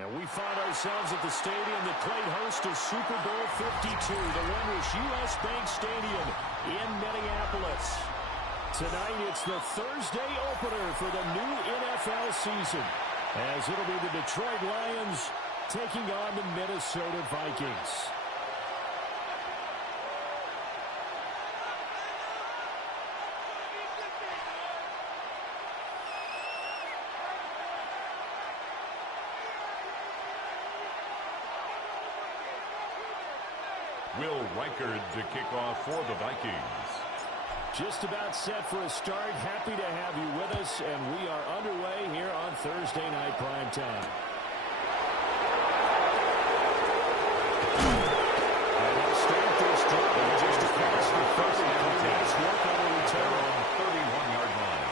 And we find ourselves at the stadium that played host to Super Bowl 52, the wondrous U.S. Bank Stadium in Minneapolis. Tonight, it's the Thursday opener for the new NFL season, as it'll be the Detroit Lions taking on the Minnesota Vikings. Will Reichard to kick off for the Vikings. Just about set for a start. Happy to have you with us, and we are underway here on Thursday Night Primetime. And they'll start this drive just across the first down. Nice work on the return on the 31-yard line.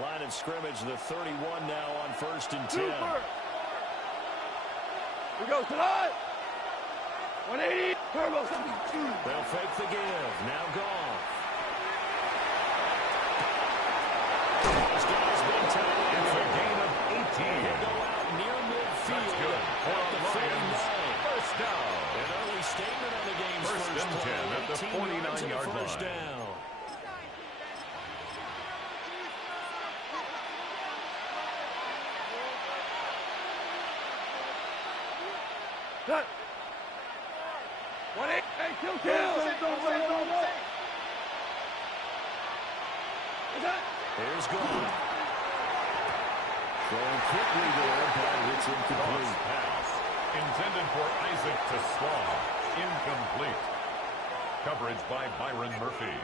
Line of scrimmage, the 31 now on 1st and 10. Here we go, tonight. 180. Turbo. They'll fake the give. Now Goff. This guy's been tackled. It's a gain of 18. He'll go out near midfield. That's good. For At the the Lions, 49. first down. An early statement on the game's First and play. 10 at the 49-yard first line. down. Cut. 180. Hey, kill. Here's Goff. Throwing quickly there, but it's incomplete. Pass intended for Isaac TeSlaa. Incomplete. Coverage by Byron Murphy.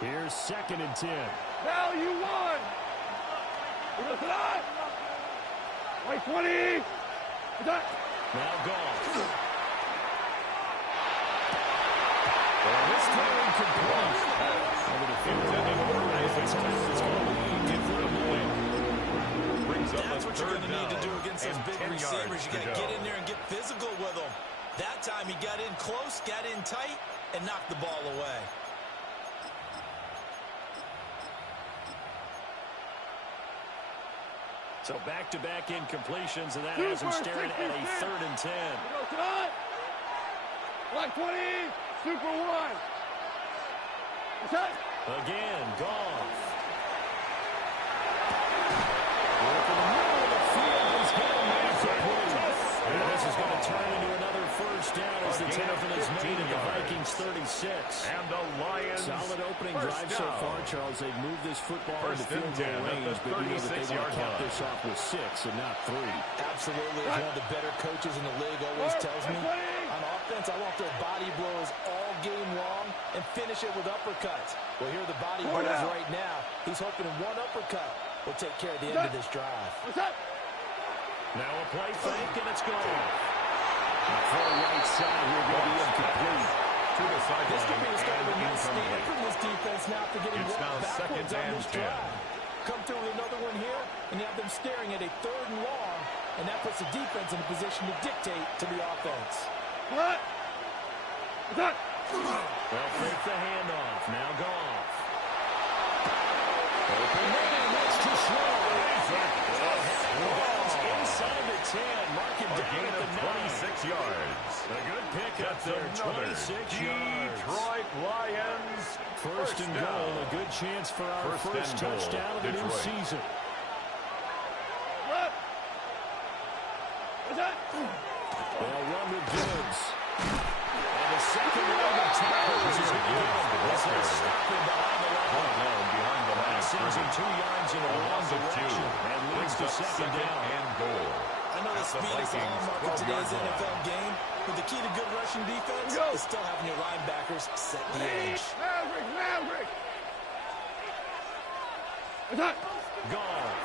Here's 2nd and 10. Now you won. We go tonight. Right 20. Now Goff. And this time incomplete. Intended for Isaac TeSlaa. Brings up That's a what you're third going to need to do down against those and big 10 receivers. yards You to got to go. get in there and get physical with them. That time he got in close, got in tight, and knocked the ball away. So back-to-back incompletions, and that has him staring at a 3rd and 10. We go tonight. Right 20. Super 1. Again, Goff. Working the middle of the field. He's going to make the play. And this is going to turn into another first down as the tackle is made at the Vikings 36. And the Lions. Solid opening first drive so down. far, Charles. They've moved this football First into field and goal 10 at range, the but you know that they want 36-yard to cap line. this off with 6 and not 3. Absolutely. As one of the better coaches in the league always tells me, on offense, I want their body blows all game long and finish it with uppercuts. Well, here are the body blows right now. He's hoping one uppercut will take care of the end of this drive. Now a play fake, and it's gone. For right side, here going to be incomplete. To the sideline. This could be a start of a and nice stand incomplete. from this defense now after getting It's now walked backwards 2nd on and this 10. drive. Come through with another one here, and you have them staring at a 3rd and long, and that puts the defense in a position to dictate to the offense. What? They'll fake the handoff. Now Goff. Open man, that's too slow. Inside the 10, mark it A down gain at of the 26 yards. A good pick up That's there, another 26 yards. Detroit Lions. First and down. goal, a good chance for our first and goal, touchdown of the new Detroit. season. What? What's that? They'll run with Gibbs. And the second round of tackles is going to go. This is stopping behind the line. Behind the line. Sends him 2 yards in a wrong Loss of 2. direction. And leads Brings to up second down. and goal. I know the At the speed is the Vikings' hallmark of 12-yard today's line. NFL game, but the key to good rushing defense is still having your linebackers set the edge. Maverick. What's that? Goff.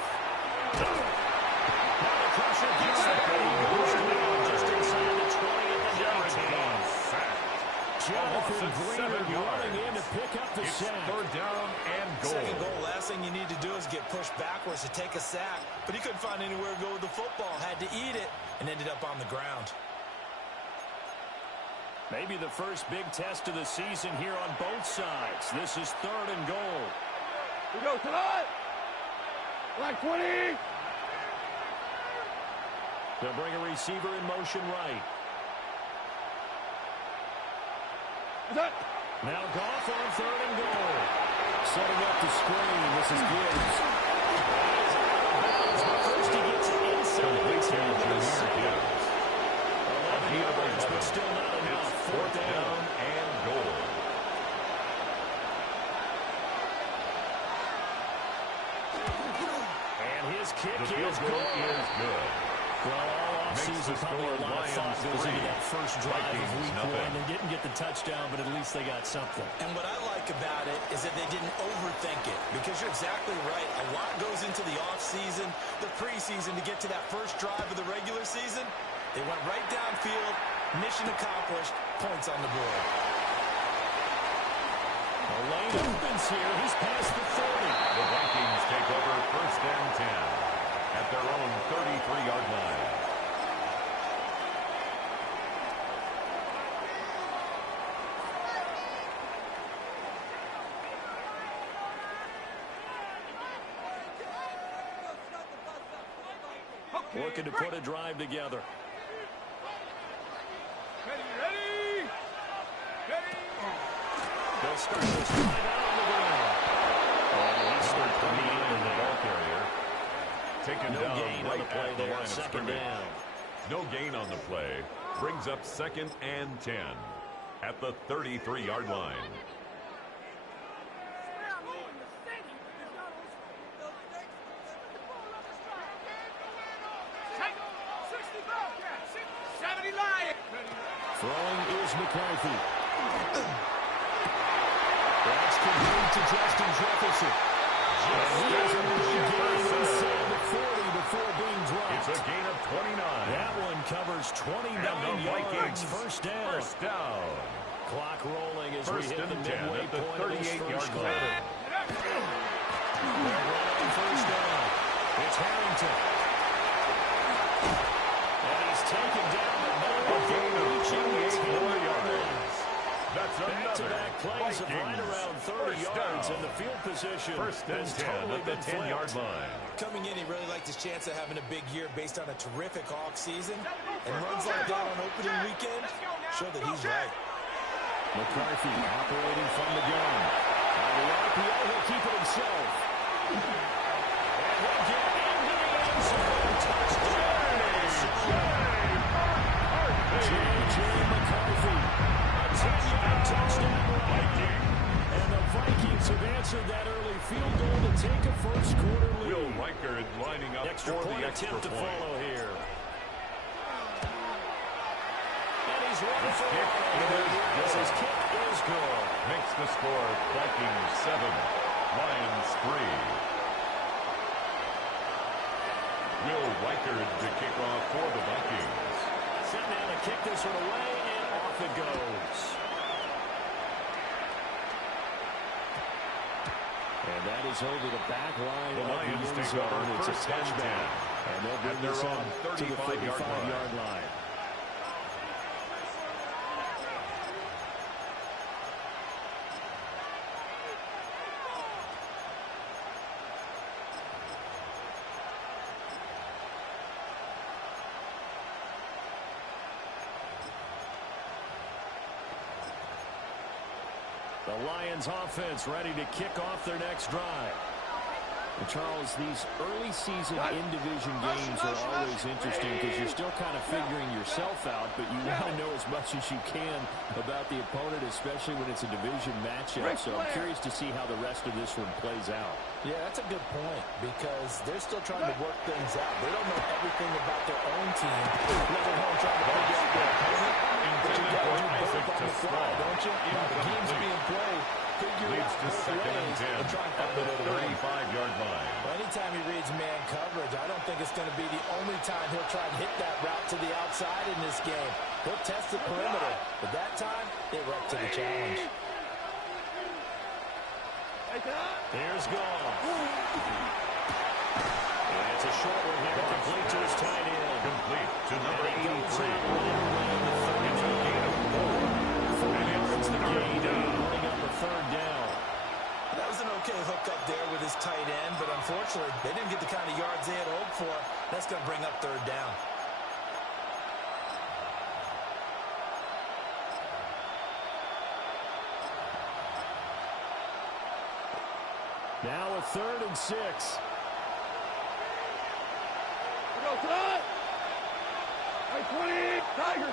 Now the pressure gets there. He goes down just inside the 20 at the 19. Jonathan Greenard running in to pick up the sack. Third down and goal. Second goal, last thing you need to do is get pushed backwards to take a sack. But he couldn't find anywhere to go with the football. Had to eat it and ended up on the ground. Maybe the first big test of the season here on both sides. This is third and goal. We go tonight. Like 20. They'll bring a receiver in motion right. Now Goff on third and goal. Setting up the screen. This is Gibbs. First he gets it inside the 10. 11 yards, but still not enough. Fourth down and goal. And his kick The field is goal good. is good. Well, all offseason, probably a lot of thought goes into that first drive of week one. They didn't get the touchdown, but at least they got something. And what I like about it is that they didn't overthink it, because you're exactly right. A lot goes into the offseason, the preseason, to get to that first drive of the regular season. They went right downfield, mission accomplished, points on the board. The lane opens here. He's past the 30. The Vikings take over first and 10 at their own 33-yard line. Looking to put a drive together. Ready. They'll start this drive out on the ground. He started coming in the ball carrier. Taken No down gain on right the play at the there. line of Second scrimmage. down. No gain on the play. Brings up second and 10 at the 33-yard line. Throwing is McCarthy. That's complete to Justin Jefferson. And he has a big gain inside the 40 before being dropped. It's a gain of 29. That one covers 29 yards. First down. First down. Clock rolling as First we hit and the 10 midway at the point of this 38-yard first line. quarter. They're running first down. It's Harrington. And he's taken down the middle. A gain of 28 more yards. That's another Back-to-back plays of right around 30 yards, and the field position First and has 10 totally at the been 10-yard flipped. line. Coming in, he really liked his chance of having a big year based on a terrific off-season. And runs like that on opening weekend show that he's right. McCarthy operating from the gun. On the RPO, he'll keep it himself. And he'll get into the end zone. Touchdown, J.J. McCarthy. A 10-yard touchdown run. And the Vikings have answered that early field goal to take a first-quarter lead. Will Reichard lining up Extra for point the extra attempt to point. follow here. And he's running for kick is His kick is good. Makes the score Vikings 7, Lions 3. Will Reichard to kick off for the Vikings. Sitting down to kick this one away, and off it goes. And that is over the back line The of Lions the end take zone. over It's a first and touchdown. 10 And they'll bring at their this own on to the 35-yard 35-yard line. The Lions offense ready to kick off their next drive. And Charles, these early season in-division games are always interesting because you're still kind of figuring yourself out, but you want to know as much as you can about the opponent, especially when it's a division matchup. So I'm curious to see how the rest of this one plays out. Yeah, that's a good point, because they're still trying to work things out. They don't know everything about their own team, let alone trying to figure out their opponent. But you got to do both on the fly, don't you? While the game's being played, figure Leads out to both second and ways 10 and try and at find the a way to win. 35-yard line. Well, anytime he reads man coverage, I don't think it's going to be the only time he'll try and hit that route to the outside. outside in this game. He'll test the perimeter, but that time, they were up to the challenge. Here's Goff. And it's a short one here, complete to his tight end. Complete to number 83. It's a gain of 4. And it's the gain down. Running up a third down. That was an okay hook up there with his tight end, but unfortunately, they didn't get the kind of yards they had hoped for. That's going to bring up third down. Now a 3rd and 6. Go, cut! Hey, 20! Tiger!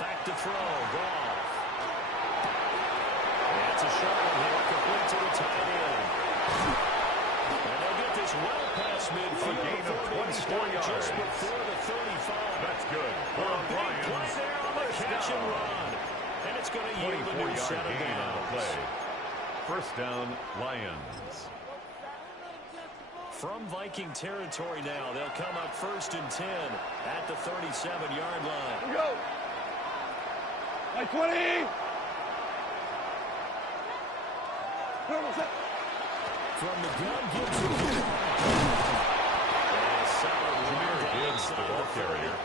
Back to throw. Goff. And it's a short one here, complete to the tight end. And they'll get this well past midfield. A gain of 24 yards. Just before the 35. That's good. For A big Lions. play there on the catch and run. And it's going to yield a new set of gain on the play. downs. First down, Lions. From Viking territory now, they'll come up 1st and 10 at the 37-yard line. Here we go! Hey, 20! From the gun, Gibbs will get it. Jahmyr Gibbs, the ball carrier.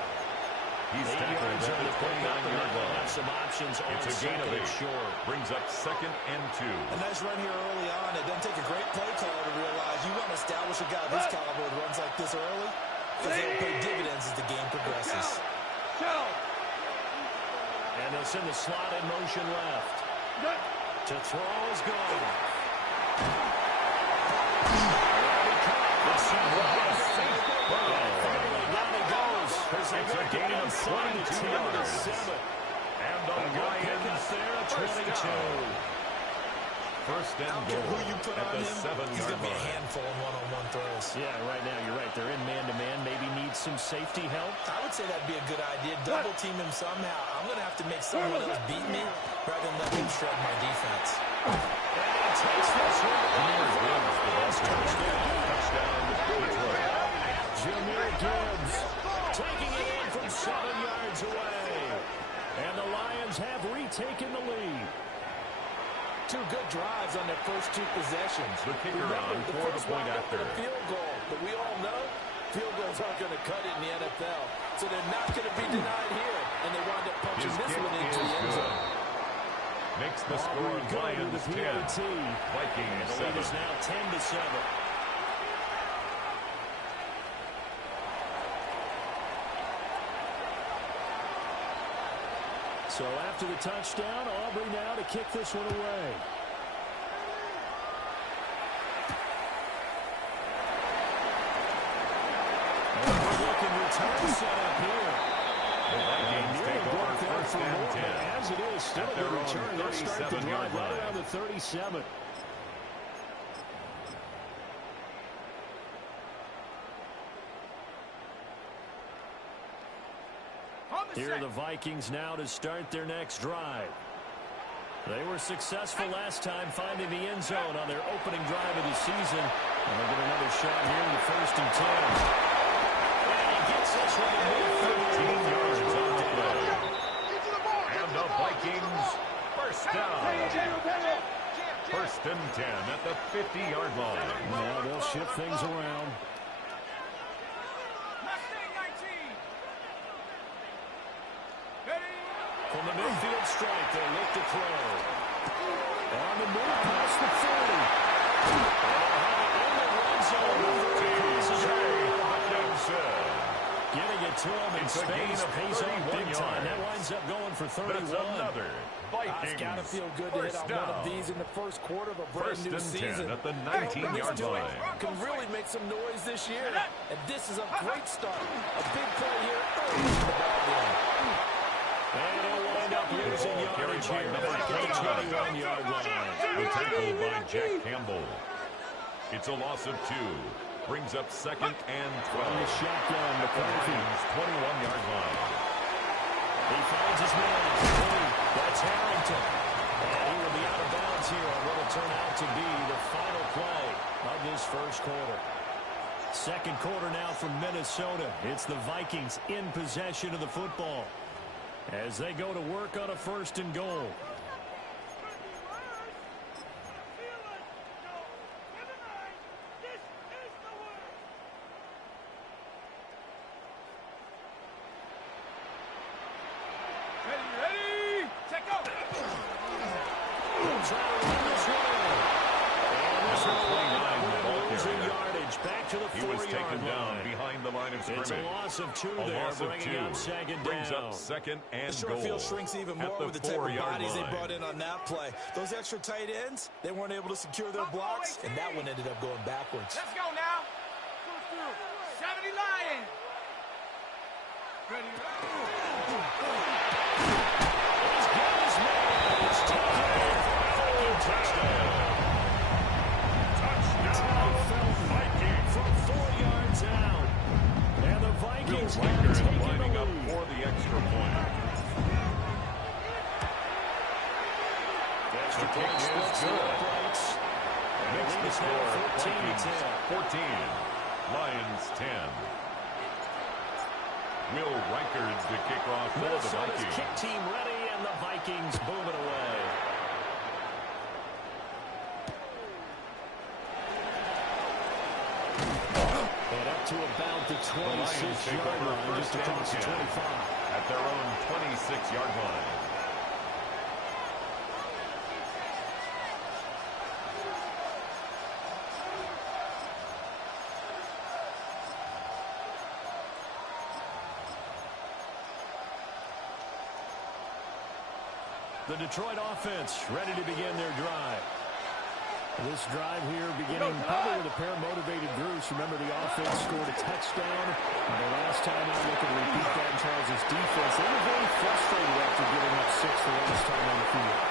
He's tackled at the 29-yard line. Some options on It's a gain of 8. short. Brings up 2nd and 2. A nice run here early on. It doesn't take a great play caller to realize you want to establish a guy of this caliber with runs like this early because they'll pay dividends as the game progresses. And they'll send the slot in motion left. To throw is going. It's a gain of 22 yards. And the Lions first down. First and goal at the 7-yard He's going to be a line. handful in one-on-one throws. Yeah, right now you're right. They're in man-to-man. Maybe need some safety help. I would say that'd be a good idea. Double team him somehow. I'm going to have to make someone else beat me rather than let him shred my defense. And he takes this one. Jahmyr Gibbs, the ball carrier. Touchdown, Detroit. Jahmyr Gibbs taking it in from 7 yards away. And the Lions have retaken the lead. 2 good drives on their first 2 possessions. The kicker on for the point after. Field goal, but we all know field goals aren't going to cut it in the NFL, so they're not going to be denied here, and they wind up punching His this kick one into is the end good. zone. Makes the score Lions 10. Vikings The lead 7. is now 10-7. So after the touchdown, Aubrey now to kick this one away. And a good-looking return set up here. The Vikings take over first and 10. As it is, still At a their good own return. They'll start the 37-yard drive right line. around the 37. Here are the Vikings now to start their next drive. They were successful last time finding the end zone on their opening drive of the season. And they'll get another shot here in the 1st and 10. And he gets this one to move 15 yards on the play. And the Vikings first down. First and 10 at the 50-yard line. Now they'll shift things around. From the midfield strike, they'll look to throw. On the move past the 40. In the red zone. Getting it to him in It's a gain space. of Pays off 31 big time. That yards. winds up going for 31. That's another Vikings It's got to feel good to hit first on one down. of these in the first quarter of a brand First new and 10 season. at the 19-yard line. Can really make some noise this year. And this is a great start. A big play here early in the ballgame. And he'll wind up losing Carried yardage by here number at the 21-yard line. The tackle by Jack Campbell. It's a loss of 2. Brings up 2nd and 12. On the shotgun, McCarthy. 21-yard line. He finds his man. That's Harrington. And he will be out of bounds here on what will turn out to be the final play of this first quarter. Second quarter now from Minnesota. It's the Vikings in possession of the football as they go to work on a 1st and goal. Ready, check out. Try to run this one in. And this one losing yardage back to the 4-yard line. He was taken down behind the line of scrimmage. It's a loss of 2 there, bringing up second brings down. up 2nd and The short goal. field shrinks even more with the type of bodies they brought in on that play. Those extra tight ends, they weren't able to secure their blocks, and that one ended up going backwards. Let's go now. 70 Lions. Ready. From 4 yards out. And the Vikings Will have Riker taken lining the up lead. for the extra point. The extra The point kick is splits the good. uprights. And Makes the the lead is now score 14 to 10. 14. Lions 10. Will Riker to kick off for the Minnesota's Vikings. kick team ready, and the Vikings boom it away. And up to about the 26-yard line, just across the 25. At their own 26-yard line. The Detroit offense ready to begin their drive. This drive here beginning probably with a pair of motivated groups. Remember, the offense scored a touchdown. And the last time out, they could repeat that in Charles' defense. They were very frustrated after giving up 6 the last time on the field.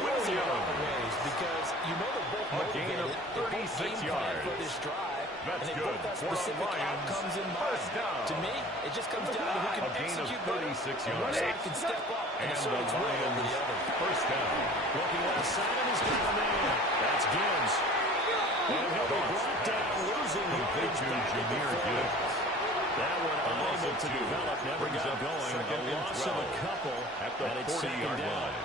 Williams. Because you know they're both A gain of motivated. 36 They both game plan yards. for this drive. That's and they good both have for the specific Lions. outcomes in mind. First down. To me, it just comes down to who can A gain of execute better. 36 And yards. one side can step up and And assert the its will over the Lions other. first down. Looking left side, and he's got a man. That's Gibbs. And he'll be brought down, losing Complete yardage to back at the Jahmyr 40. Gibbs. That one A loss unable of to 2. develop, never Brings got up going. second A and loss of a 12 couple, at the and it's second 40-yard down. line.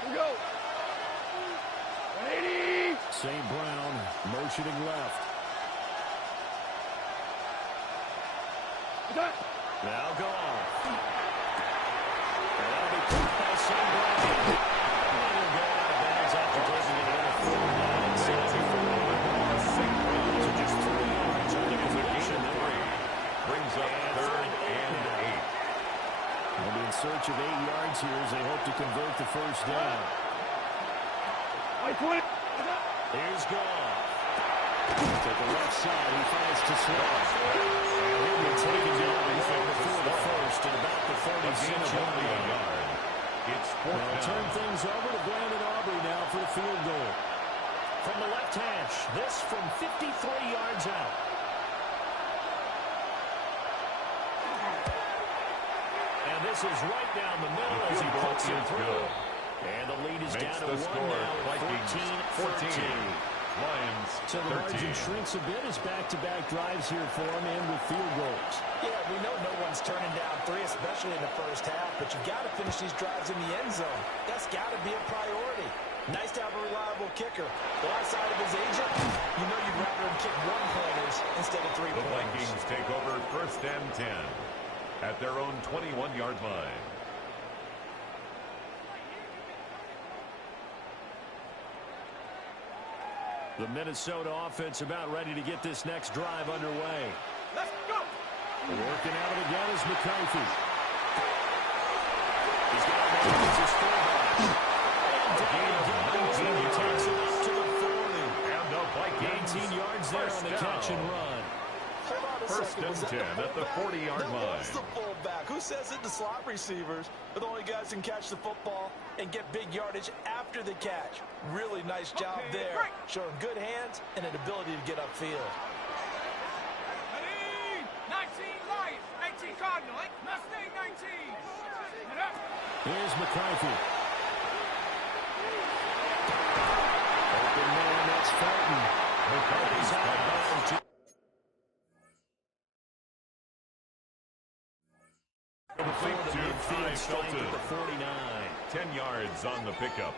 Here we go. 180. St. Brown motioning left. Attack. Now go off. And that'll be caught by St. Brown. And he'll go out of bounds after taking it in a 4th down and 7. So just 3 yards on the completion. Brings up 3rd and 8. They'll be in search of 8 yards here as they hope to convert the first down. I quit. Here's Goff. To the left side, he finds to Swan. And he'll be taken down before the first at about the 36-yard line. It's 4th They'll turn down. things over to Brandon Aubrey now for the field goal. From the left hash, this from 53 yards out. And this is right down the middle as he field goal puts it is through. good. And the lead is Makes down the to 1 score now, Vikings 14-13. 14. Lions So the 13. margin shrinks a bit as back-to-back drives here for him and with field goals. Yeah, we know no one's turning down 3, especially in the first half, but you got to finish these drives in the end zone. That's got to be a priority. Nice to have a reliable kicker, but outside of his agent, you know you'd rather him kick 1-pointers instead of 3 The pointers. Vikings take over 1st and 10 at their own 21-yard line. The Minnesota offense about ready to get this next drive underway. Let's go. Working out of it again is McCarthy. He's got it now. It's his fullback. And down again. He takes it up to the 40. And the Vikings 19 yards there on the catch and run. Hold on a 1st second. and Was that 10 at the fullback? 40-yard That line. was the fullback. Who says it? The slot receivers are the only guys who can catch the football and get big yardage after the catch. Really nice job there. break. Showing good hands and an ability to get upfield. Ready. 19 Lions. 19 Cardinals. Mustang 19. Here's McCarthy. Open man, that's Felton. McCarthy's out of bounds. Complete to Ty Felton. 49. 10 yards on the pickup.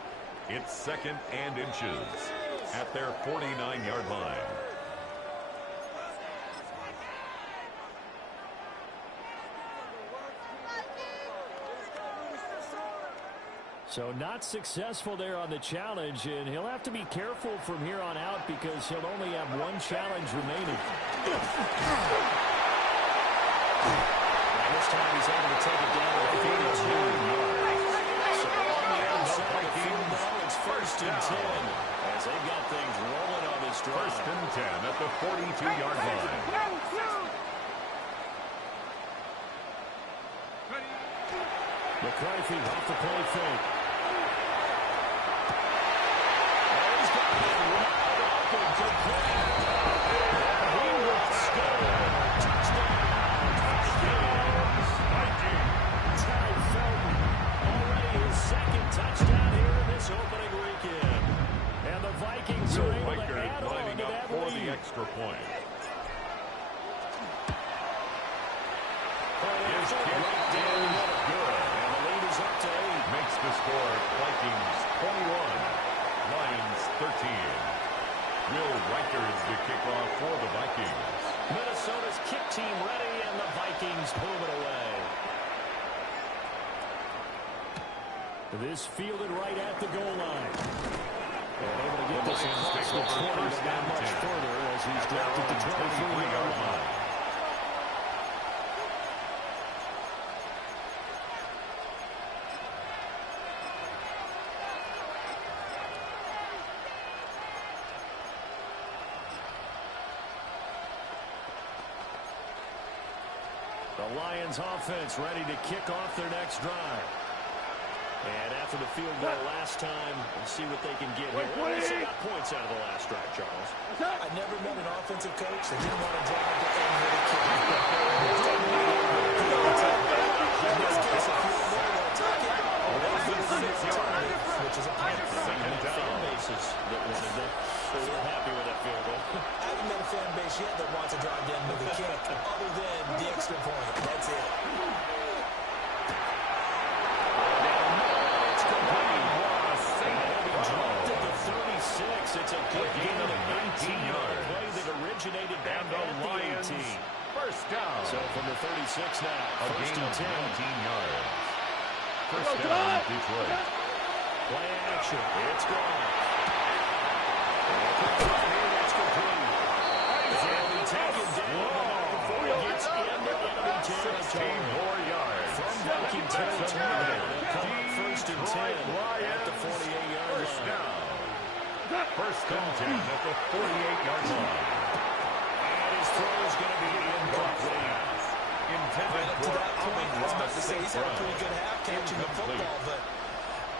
It's 2nd and inches at their 49-yard line. So not successful there on the challenge, and he'll have to be careful from here on out because he'll only have one challenge remaining. This time he's able to take it down to 42 yards. So on the outside of the field now, it's 1st and 10 as they've got things rolling on this drive. 1st and 10 at the 42-yard line. McCarthy off the play fake. Touchdown here in this opening weekend. And the Vikings are able to add on to that for lead. the extra point. His kick is good. And the lead is up to 8. Makes the score Vikings 21, Lions 13. Will Reichard the kickoff for the Vikings. Minnesota's kick team ready, and the Vikings move it away. This fielded right at the goal line. And able to get this across the 20, but not much further as he's dropped at the 23-yard line. The Lions offense ready to kick off their next drive. And after the field goal last time, we'll see what they can get here. Well, they got points out of the last drive, Charles. I never met an offensive coach that didn't want to drive the end with a kick. In this case, if you want to attack it, which is a punt. Second down. Fan bases that wanted it. They were happy with that field goal. I haven't met a fan base yet that wants to drive the end with a kick other than the extra point. That's it. It's a good game of 18 yards. Play that originated back And the at Lions the 18. first down. So from the 36 now, A 1st gain and of 10. 19 yards. First down, Detroit. Play action. It's gone. That's complete. They'll be taken down before he gets into enemy territory. 16 more yards. From Viking territory, they'll come up 1st and 10 at the 48-yard First line. down. First and 10 at the 48-yard line. And his throw is going to be incomplete. Intended for Alvin I was about to say, he's had a Ross. pretty good half catching the football, but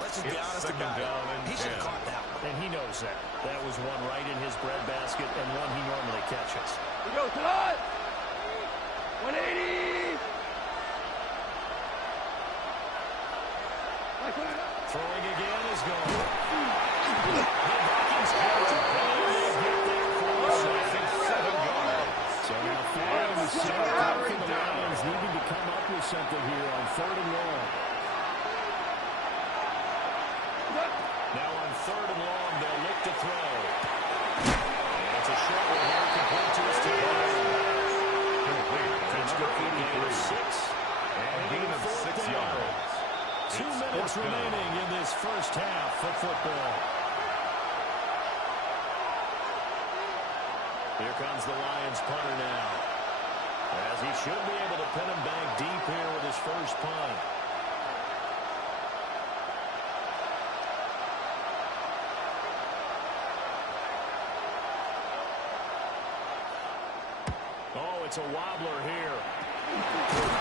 let's just be It's honest second about down it. and He should 10. have caught that one. And he knows that. That was one right in his breadbasket and one he normally catches. We go tonight. 180. Throwing again is gone. The Vikings have to play. They get there for a second. 7 yards. So now 4 on the set. Falcon the Lions needing to come up with something here on 3rd and long. Now on 3rd and long, they'll look to throw. And it's a short one here, complete to his team. Complete. It's Number complete. 83. 6. A gain of 6 yards. 2 It's minutes 4th down. remaining in this first half of football. Here comes the Lions punter now, as he should be able to pin him back deep here with his first punt. Oh, it's a wobbler here.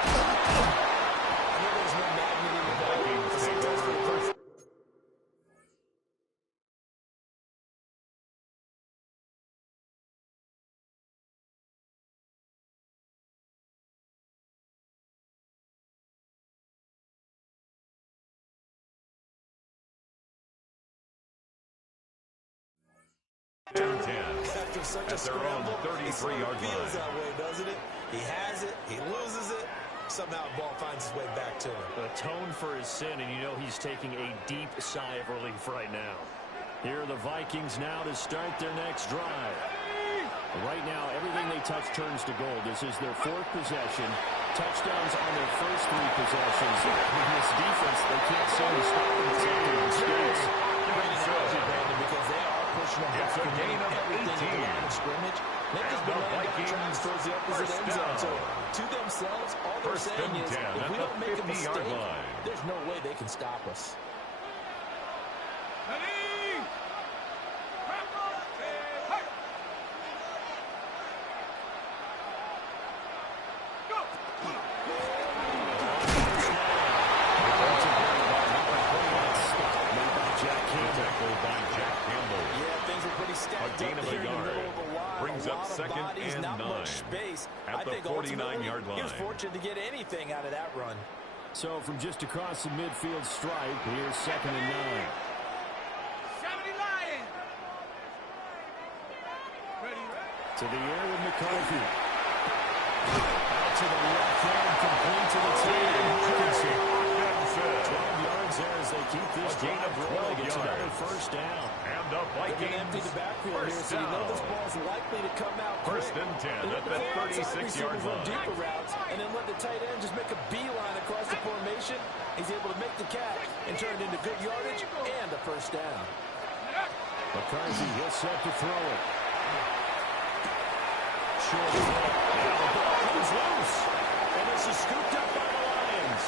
After such a scramble, it sort of feels that way, doesn't it? He has it, he loses it, somehow the ball finds its way back to him. Atone for his sin, and you know he's taking a deep sigh of relief right now. Here are the Vikings now to start their next drive. Right now, everything they touch turns to gold. This is their fourth possession. Touchdowns on their first three possessions. With this defense, they can't seem to stop them taking mistakes. Because they are pushing them back and getting everything in the line of scrimmage. They've just been laying down tracks towards the opposite end zone. So, to themselves, all they're saying is, if we don't make a mistake, there's no way they can stop us. Brings up second and 9 at the 49-yard line. He was fortunate to get anything out of that run. So from just across the midfield stripe, here's second and 9. 70 Lions. To the air with McCarthy. Out to the left hand, complete to the team. 12 yards there as they keep this drive rolling. It's another first down. And the Vikings empty the backfield here, so you know this ball's likely to come out quick. First and 10 at the 36-yard line. Deeper routes, and then let the tight end just make a beeline across the formation. He's able to make the catch and turn it into good yardage and a first down. McCarthy, he'll set to throw it. Short throw. Now the ball comes loose. And this is scooped up by the Lions.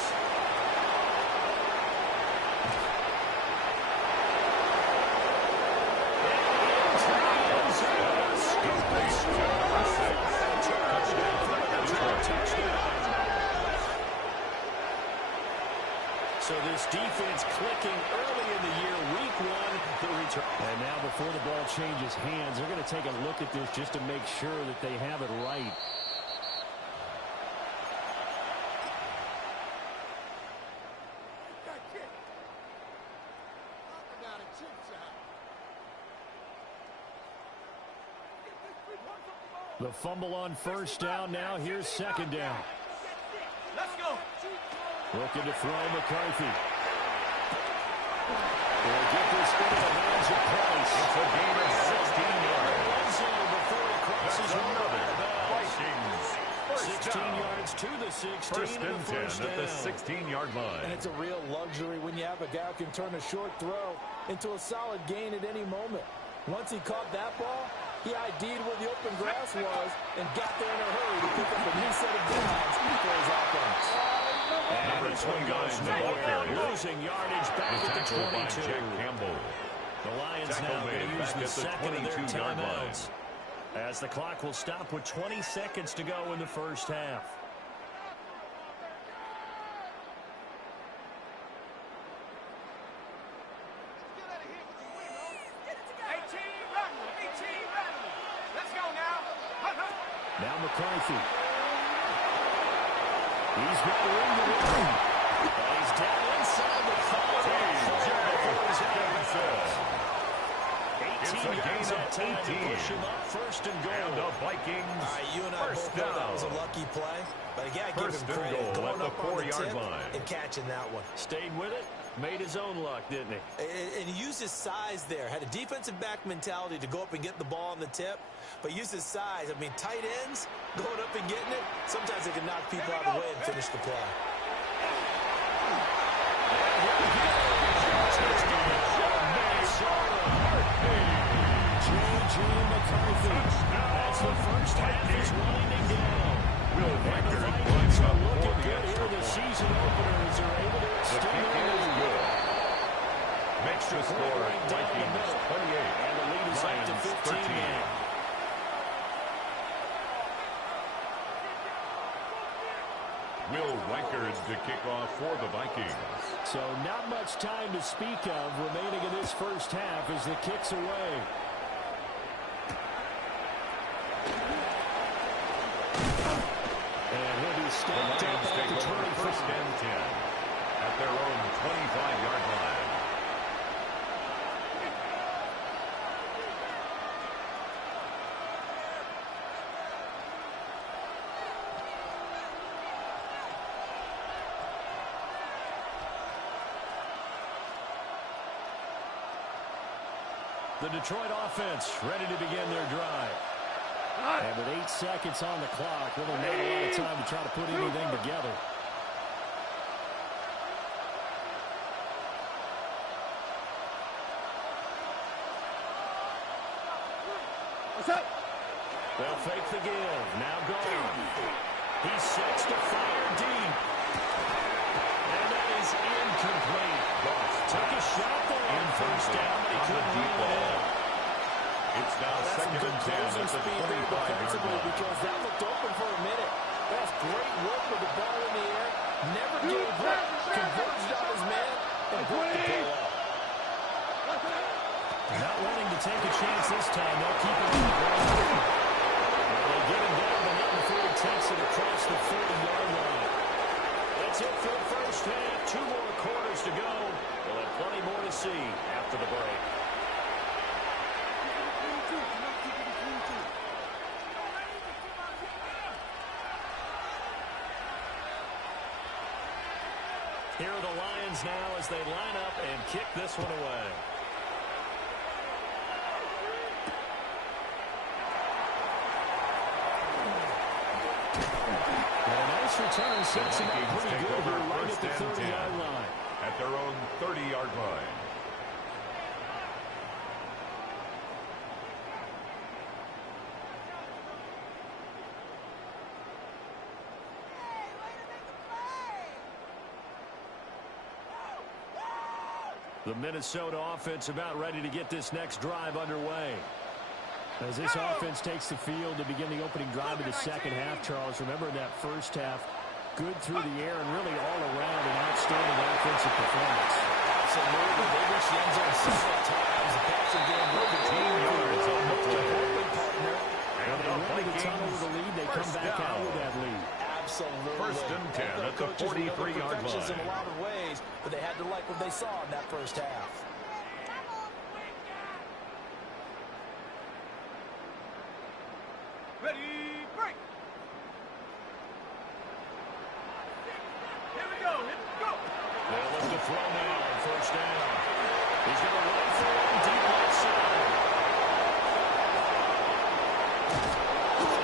So this defense clicking early in the year, week one, the return. And now before the ball changes hands, they're going to take a look at this just to make sure that they have it right. The fumble on first down. Now here's second down. Let's go. Looking to throw McCarthy. They'll get this into the hands of Price. It's a gain of 16 yards. Before he crosses another. Vikings. 16 yards to the 16. First and 10 at the 16-yard line. And it's a real luxury when you have a guy who can turn a short throw into a solid gain at any moment. Once he caught that ball, he ID'd where the open grass was and got there in a hurry to pick up a new set of downs for his offense. And this one goes nowhere. Losing yardage back at the 22. Jack Campbell. The Lions now going to use the second of their timeouts, as the clock will stop with 20 seconds to go in the first half. Now McCarthy. He's got room to run. He's down inside the 18 yards that time to push him up first and goal. And the Vikings. All right, you and I both know that was a lucky play. But again, I give him credit going up on the tip and catching that one. Stayed with it. Made his own luck, didn't he? And he used his size there. Had a defensive back mentality to go up and get the ball on the tip. But used his size. I mean, tight ends going up and getting it. Sometimes they can knock people out of the way and finish the play. J.J. McCarthy. That's the first half. He's winding down. And the Vikings are looking good here. The season openers are able to extend it. Makes the score Vikings 28. And the lead is up to 15 now. Will Reichard to kick off for the Vikings. So not much time to speak of remaining in this first half as the kick's away. And he'll be stopped at the 25. First and 10 at their own 25-yard line. The Detroit offense ready to begin their drive. And with 8 seconds on the clock, really not a lot of time to try to put anything together. What's up? They'll fake the give. Now gone. He sets to fire deep. And that is incomplete. Took a shot there on first down, but he couldn't reel it in. It's now second and 10 at the 25-yard line. Because that looked open for a minute. That's great work with the ball in the air. Never gave up. Converged on his man and broke the play up. Not wanting to take a chance this time. They'll keep it on the ground. They get him down, but not before he takes it across the 40-yard line. That's it for the first half. 2 more quarters to go. We'll have plenty more to see after the break. Here are the Lions now as they line up and kick this one away. And a nice return sets him up pretty good here right at the 30-yard line. At their own 30-yard line. The Minnesota offense about ready to get this next drive underway. As this offense takes the field to begin the opening drive of the second half, Charles, remember in that first half, good through the air and really all around an outstanding offensive performance. Absolutely. They reached the end zone several times. The passing game over 10 yards on the partner. And they went into the tunnel with a lead. They come back out with that lead. Absolutely. First and 10 at the 43-yard line. In a lot of ways, but they had to like what they saw in that first half. Ready, break. Here we go, They'll look to throw now on first down. He's going to run for one deep left side.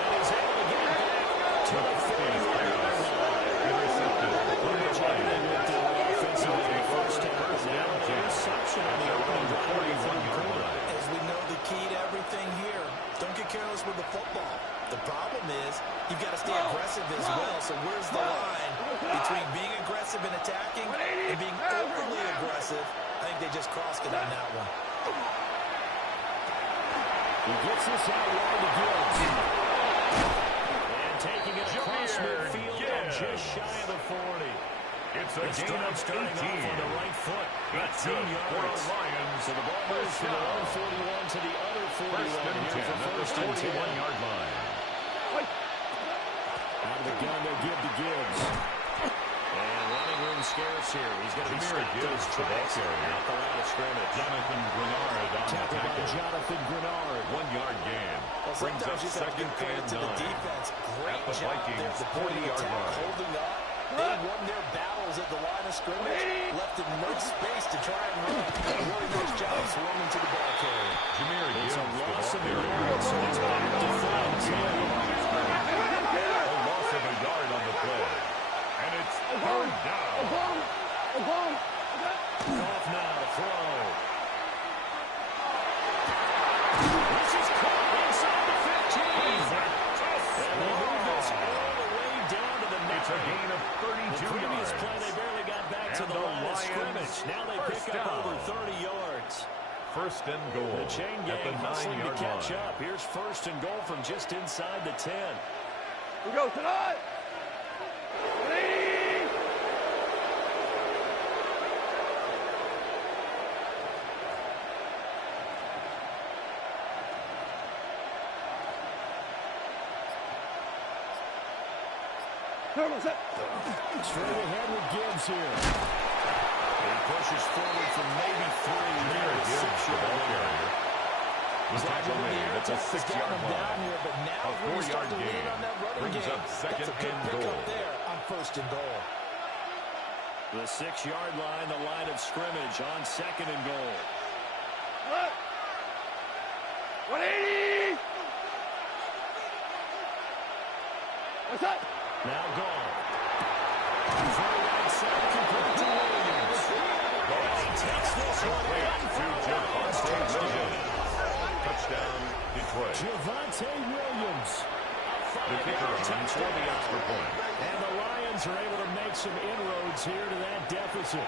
And he's able to get it back to the 40-yard line. Intercepted. First down. Now an interception on the opening drive. As we know, the key to everything here, don't get careless with the football. The problem is you've got to stay aggressive as well. So where's the line between being aggressive and attacking and being overly aggressive? I think they just crossed it on that one. He gets this out wide to Gibbs. And taking it across midfield and just shy of the 40. It's a gain of 18. Starting off on the right foot. That's good for the Lions. So the ball moves from the 141 to the other 41. First and 10 at the 41-yard line. Out of the gun, they'll give to Gibbs. And running room scarce here. He's going to be stopped in his tracks at the line of scrimmage. Jonathan Grenard on the tackle. Jonathan Grenard. 1-yard gain. Brings up second and 9. At the Vikings' 40-yard line. Holding up. They won their battles at the line of scrimmage. Left in no space to try and run. Really nice job swarming to the ball carrier. Jahmyr Gibbs a loss of a the yard. So it's back to a loss of a yard on the play. And it's third down. Off now to throw. This is caught inside the 15. And they move this all the way down to the 9. It's a gain of 32 the previous yards. play, they barely got back to And the the line of Lions scrimmage. Now they pick up down. over 30 yards. First and goal The chain at the gang hustling to 9-yard catch line. up. Here's first and goal from just inside the 10. We go tonight. Straight ahead with Gibbs here. He pushes forward from maybe 3. Jahmyr Gibbs, the ball carrier. The tackle made at the 6-yard line. A 4-yard gain brings up second and goal. There on first and goal. The 6-yard line, the line of scrimmage on second and goal. 180! What's up? Now gone. Throw right side, complete to Williams. And he takes this one in for a touchdown. Touchdown, Detroit. Javonte Williams. The kicker on for the extra point. And the Lions are able to make some inroads here to that deficit.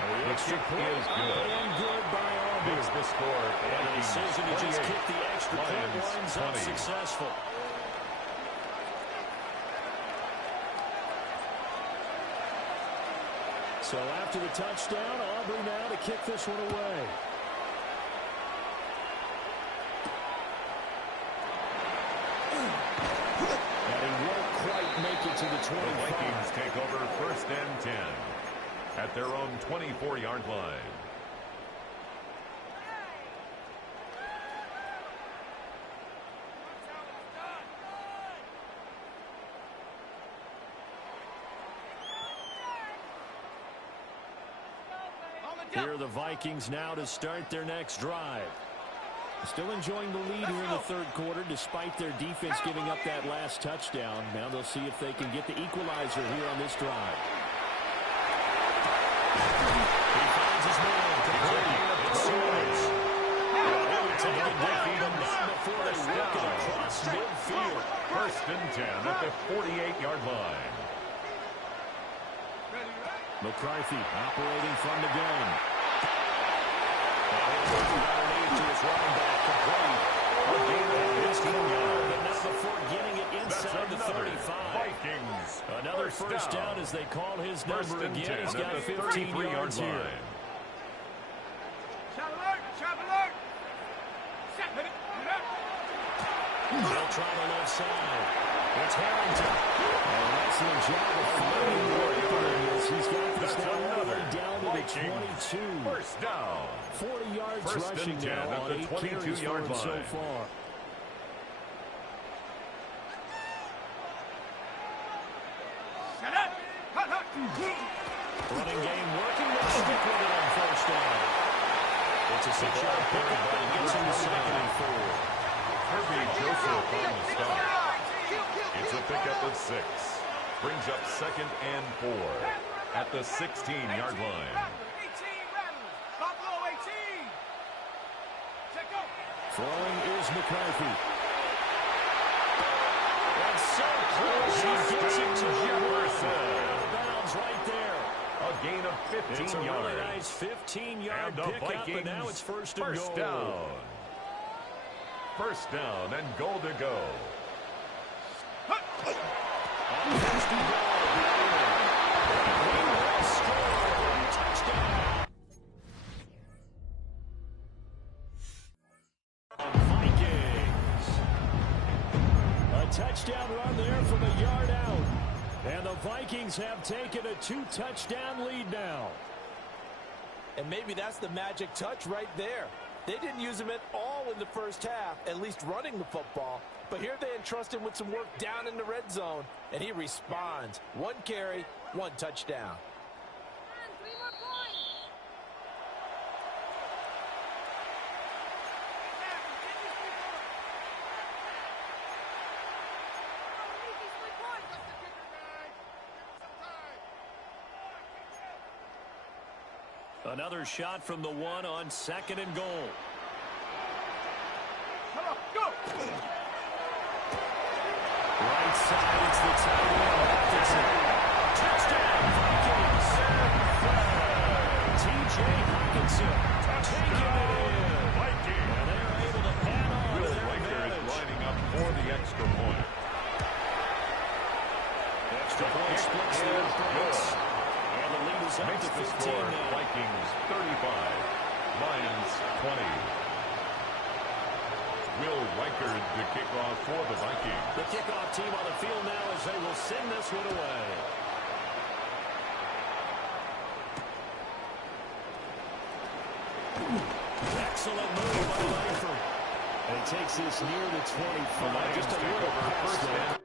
The kick is good. And good by Auburn. Makes the score. And the decision to just kick the extra point winds up 20. successful. So after the touchdown, Aubrey now to kick this one away. And he won't quite make it to the 25. The Vikings take over 1st and 10 at their own 24-yard line. Here are the Vikings now to start their next drive. Still enjoying the lead here in the third quarter despite their defense giving up that last touchdown. Now they'll see if they can get the equalizer here on this drive. He finds his man. It's Sanders. They would take it down, but not before they work it across midfield. 1st and 10 at the 48-yard line. McCarthy operating from the gun. Underneath to his running back, complete. A gain of 15 yards. But not before getting it inside the 35. Vikings. Another first down as they call his number again. He's got 15 yards here. Shot alert! Shot alert! They'll try the left side. It's Harrington. And that's the job of finding more yards. He's got this now all the way down to the 22. 1st down. 40 yards 1st rushing and 10 now at on the 8 carries for 22-yard him so line. far. Shut up! Running game working. They'll stick with it on 1st down. It's a 6-yard pickup, but it gets him to 2nd and 4. Herbie Joseph on the stop. It's a pickup of 6. Brings up 2nd and 4 at the 16-yard line. 18 Rattlers! Buffalo 18! Check go! Throwing is McCarthy. That's so close. He gets it to Jefferson. Bounds right there. A gain of 15 It's a yards. really nice 15-yard And the pickup, but now Vikings it's 1st and goal. down. 1st down and goal to go. On 1st and goal. He will score. Touchdown. Vikings. A touchdown run there from a yard out. And the Vikings have taken a 2-touchdown lead now. And maybe that's the magic touch right there. They didn't use him at all in the first half, at least running the football. But here they entrust him with some work down in the red zone, and he responds. 1 carry, 1 touchdown. Another shot from the 1 on 2nd and goal. Come on, go! Right side, it's the tight end, Hockenson. Touchdown, Vikings. T.J. Hockenson taking it in. Vikings. And they're able to add on to Will their Riker is advantage. lining up for the extra point. Extra point splits the difference. And the lead is up Makes to the 15 score now. Vikings 35, Lions 20. Will Riker the kickoff for the Vikings. The kickoff team on the field now as they will send this one away. Excellent move by Langford. And he takes this near the 25. Just a little past there.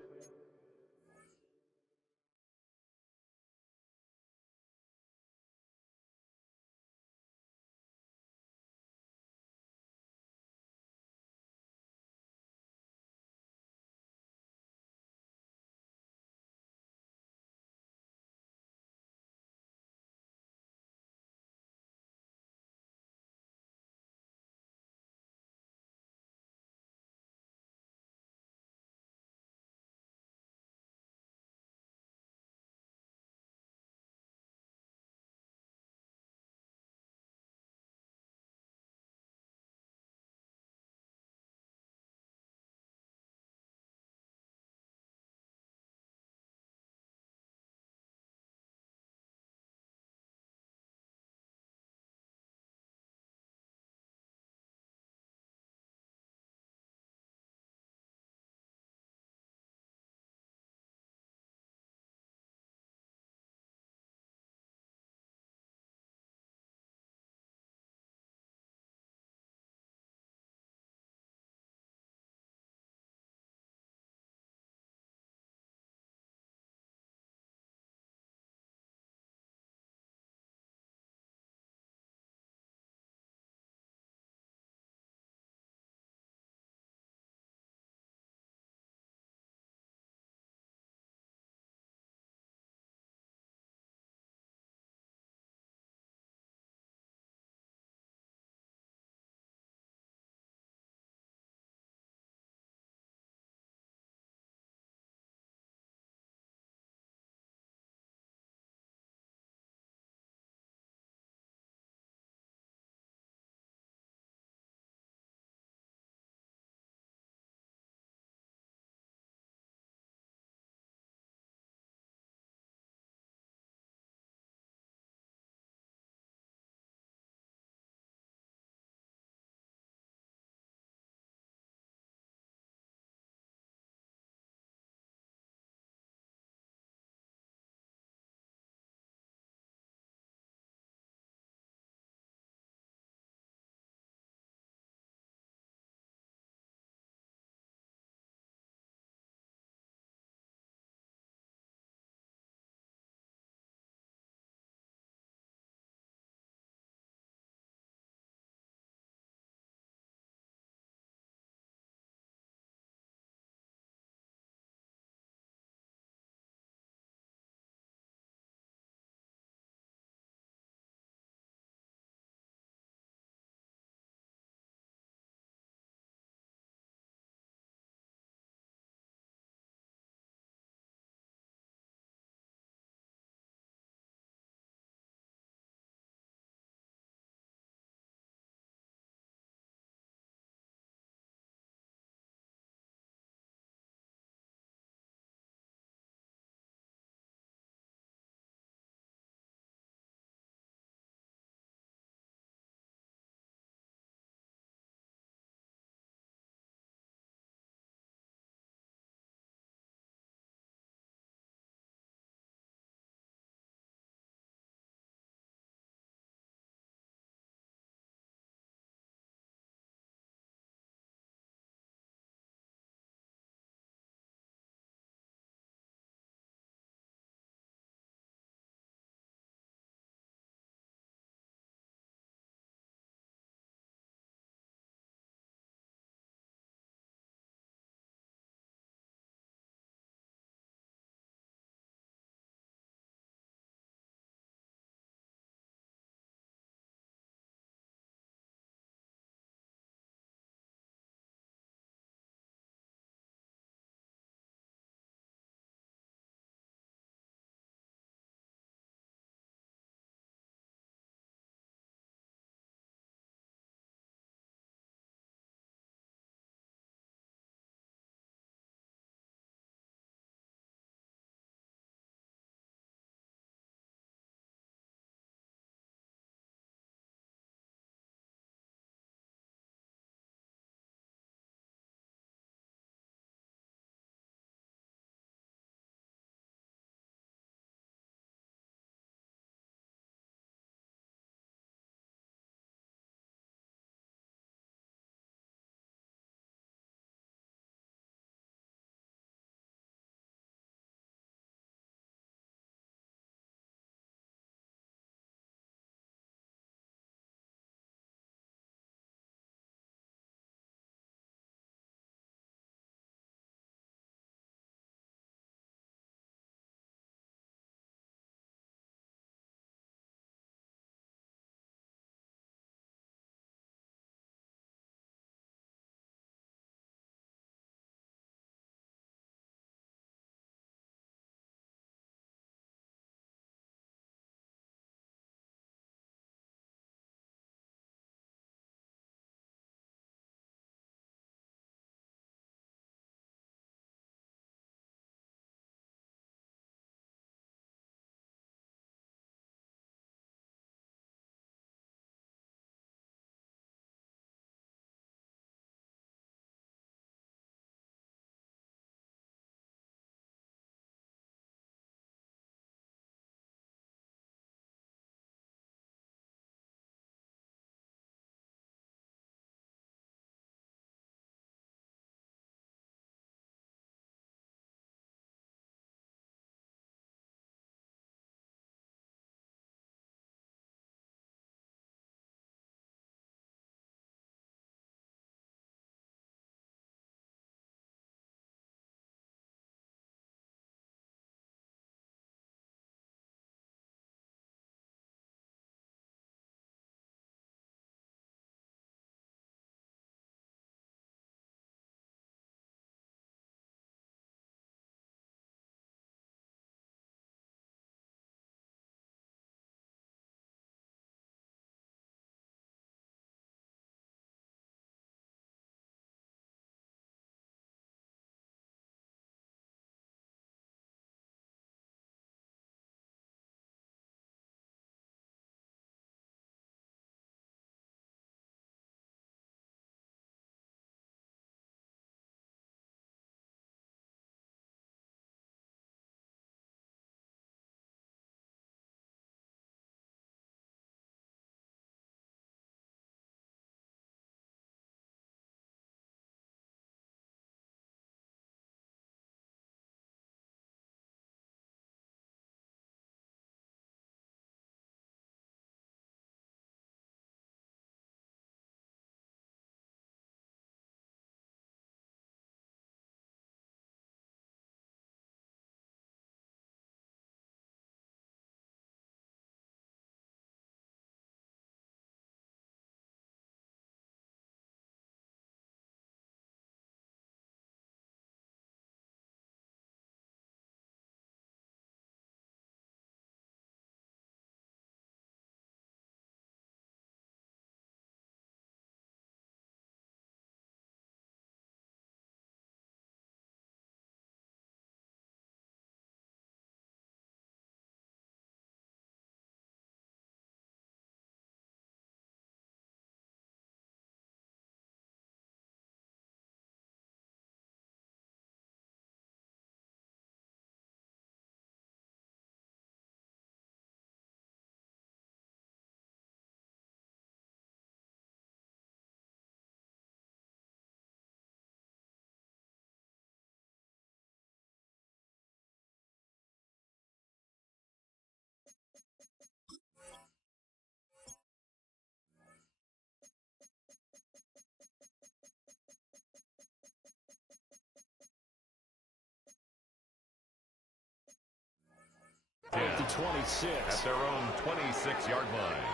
26. At their own 26-yard line.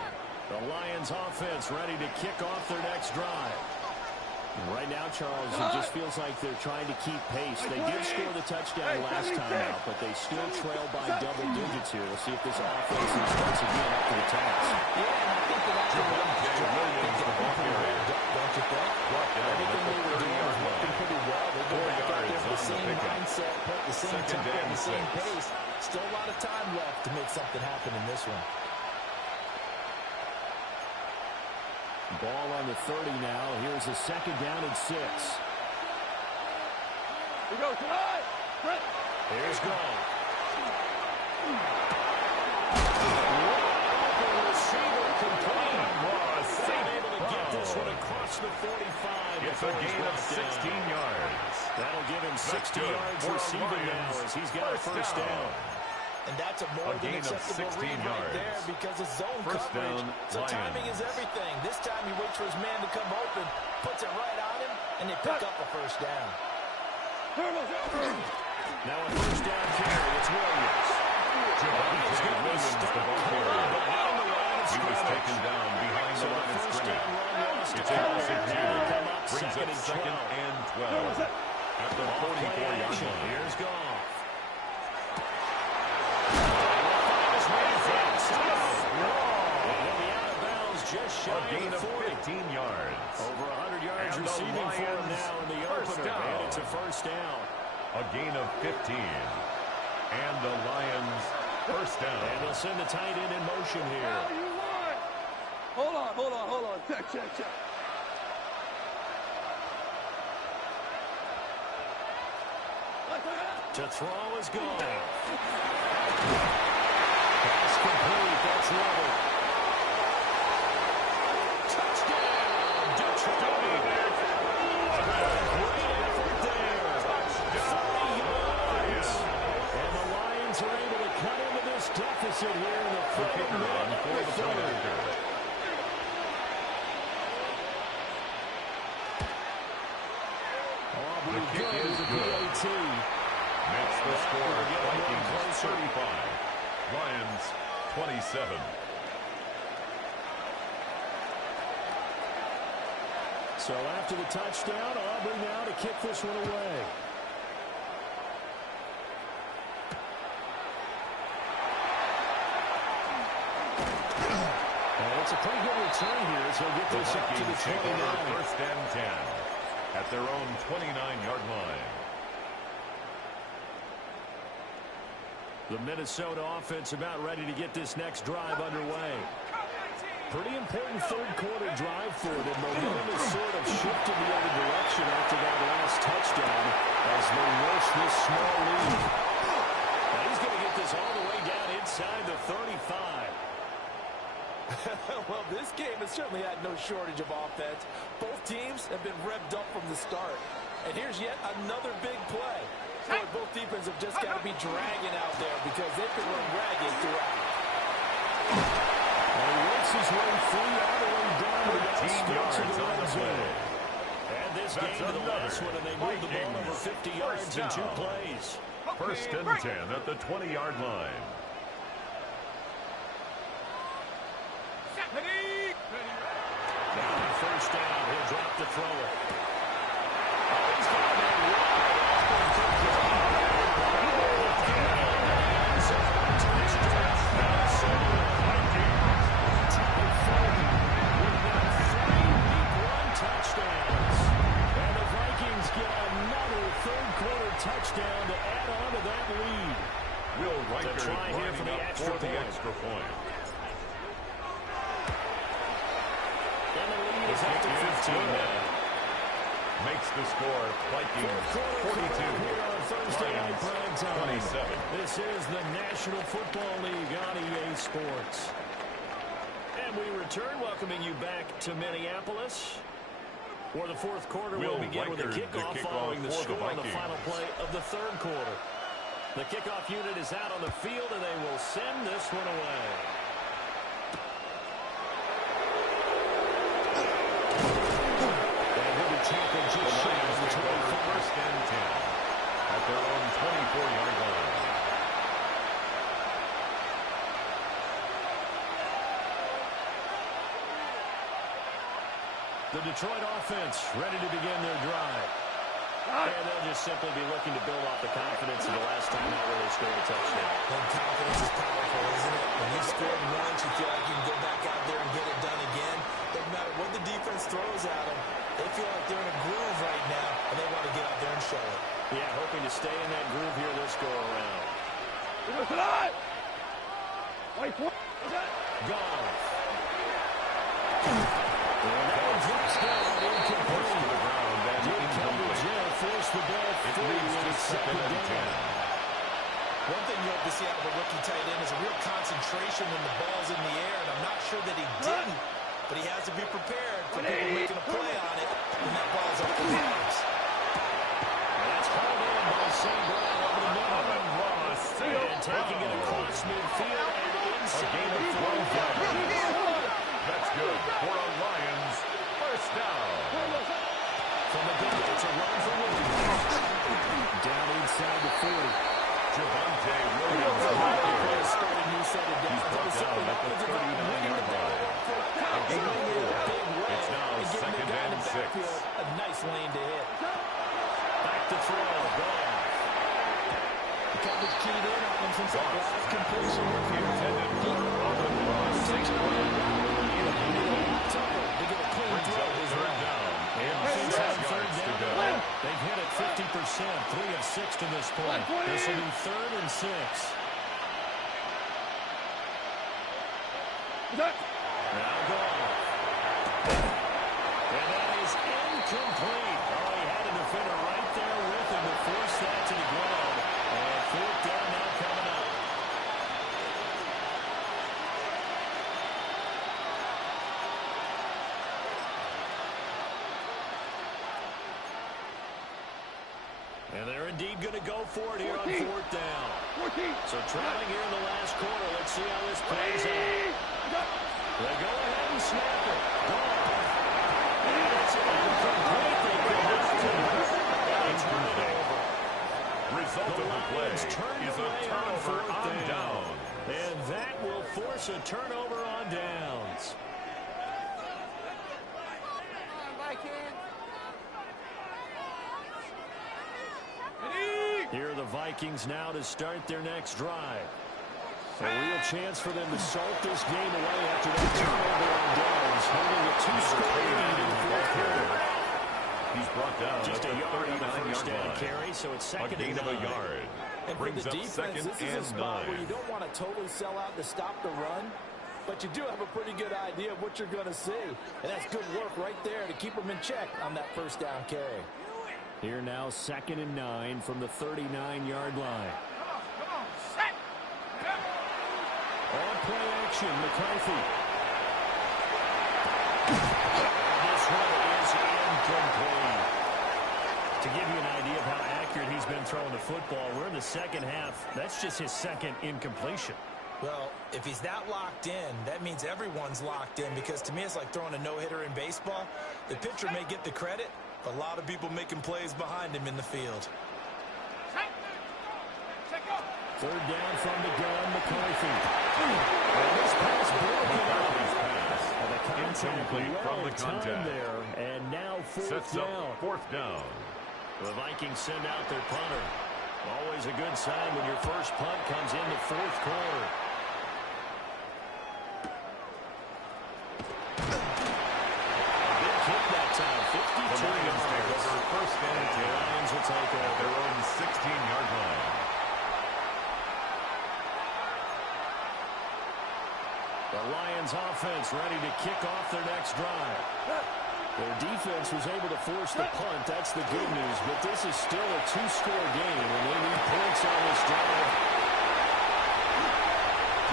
The Lions offense ready to kick off their next drive. Right now, Charles, it just feels like they're trying to keep pace. They did score the touchdown last time out, but they still trail by double digits here. We'll see if this offense is once again up to the task. Yeah, and I think that after the last drive, they got pretty revved up, don't you think? Everything they were doing was working pretty well. They go back out there with the same mindset, put the same tempo, and the same pace. Still a lot of time left to make something happen in this one. Ball on the 30 now. Here's a second down and 6. We go tonight. Here's Gall. Receiver complete. Able to get this one across the 45. It's a gain of 16 yards. That'll give him 60 yards receiving now as he's got a first down. And that's a more than acceptable read right there because of zone coverage. So timing is everything. This time he waits for his man to come open, puts it right on him, and they pick up a first down. Now a first down carry. It's Williams. He's going to be stuck behind the line of scrimmage. He was taken down behind the line of scrimmage. It's executed. Brings up second and 12. At the 44-yard line. Here's Goff. Just shy a gain of 40. 15 yards. Over 100 yards and receiving for him now in the opener. And it's a first down. A gain of 15. And the Lions first down. And they'll send the tight end in motion here. Hold on. Check. To throw is gone. Pass complete. That's level. Deficit here in the kick run for the third. The kick is good. Makes the score Vikings 35. Lions 27. So after the touchdown, Aubrey now to kick this one away. It's a pretty good return here as he'll get this up to the 29. First and 10 at their own 29-yard line. The Minnesota offense about ready to get this next drive underway. Pretty important third-quarter drive for them. Momentum has sort of shifted the other direction after that last touchdown as they nurse this small lead. Now he's going to get this all the way down inside the 35. Well, this game has certainly had no shortage of offense. Both teams have been revved up from the start. And here's yet another big play. Boy, both defenses have just got to be dragging out there because they can run ragged throughout. And he works his way free all the way down to the outskirts of the red zone. And this game to the last one, and they move the ball over 50 yards in 2 plays. First and 10 at the 20-yard line. Now first down, he'll drop the thrower. Touchdowns. And the Vikings get another third-quarter touchdown to add on to that lead. Will Riker try here for the extra point. And the lead is up to 15 now. Makes the score Vikings 42. Here on Thursday Night Prime Time. 27. This is the National Football League on EA Sports. And we return, welcoming you back to Minneapolis. For the fourth quarter, we'll begin with a kickoff following the score on the final play of the third quarter. The kickoff unit is out on the field, and they will send this one away. And he'll be tackled just shy of the 25. First and 10 at their own 24-yard line. The Detroit offense ready to begin their drive. And they'll just simply be looking to build off the confidence of the last time out where they scored a touchdown. And confidence is powerful, isn't it? When you've scored once, you feel like you can go back out there and get it done again. Doesn't matter what the defense throws at them. They feel like they're in a groove right now, and they want to get out there and show it. Yeah, hoping to stay in that groove here this go-around. Goff. One thing you hope to see out of a rookie tight end is a real concentration when the ball's in the air, and I'm not sure that he didn't, but he has to be prepared for people making a play on it when that ball's up the box. That's hauled in by St. Brown over the middle. And taking it across midfield and inside the 45. That's good for a Lions first down. From the gun, it's a run for Williams. Down inside the 40. Javonte Williams. Start a new set of downs. He's brought down at the 39-yard line. A gain of 4. It's now second and 6. A nice lane to hit. Back to throw. Goff. Coverage keyed in on him since that last completion. Intended for Alvin Ross. To get a clean throw. Third down. And 6 yards to go. They've hit it 50%, 3 of 6 to this point. This will be 3rd and 6. Now Goff. And that is incomplete. Oh, he had a defender right there with him to force that to the ground. And 4th down now coming up. And they're indeed going to go for it here on 4th down. So trailing here in the last quarter. Let's see how this plays out. They go ahead and snap it. And it's incomplete. They cannot turn it over. Result of the play is a turnover on down. And that will force a turnover on downs. Here are the Vikings now to start their next drive. A real chance for them to salt this game away after that turnover on downs, holding a 2-score lead in the 4th quarter. He's brought down Just a yard on the 39-yard first down line. carry, so it's second A gain and of a 9. yard. And for Brings the up defense, second this is a and spot where you 9. don't want to totally sell out to stop the run, but you do have a pretty good idea of what you're going to see. And that's good work right there to keep them in check on that first down carry. Here now, second and 9 from the 39-yard line. On play action, McCarthy. This one is incomplete. To give you an idea of how accurate he's been throwing the football, we're in the second half. That's just his second incompletion. Well, if he's that locked in, that means everyone's locked in, because to me it's like throwing a no-hitter in baseball. The pitcher may get the credit, but a lot of people making plays behind him in the field. Third down from the gun, McCarthy. And this pass broken up. Incomplete from the contact. There, and now 4th Sets down. up 4th down. The Vikings send out their punter. Always a good sign when your first punt comes in the 4th quarter. Big kick that time, 52 The Lions take yards. over first and 10. The Lions will take At over. their own 16-yard line. The Lions offense ready to kick off their next drive. Their defense was able to force the punt. That's the good news. But this is still a 2-score game, and they need points on this drive.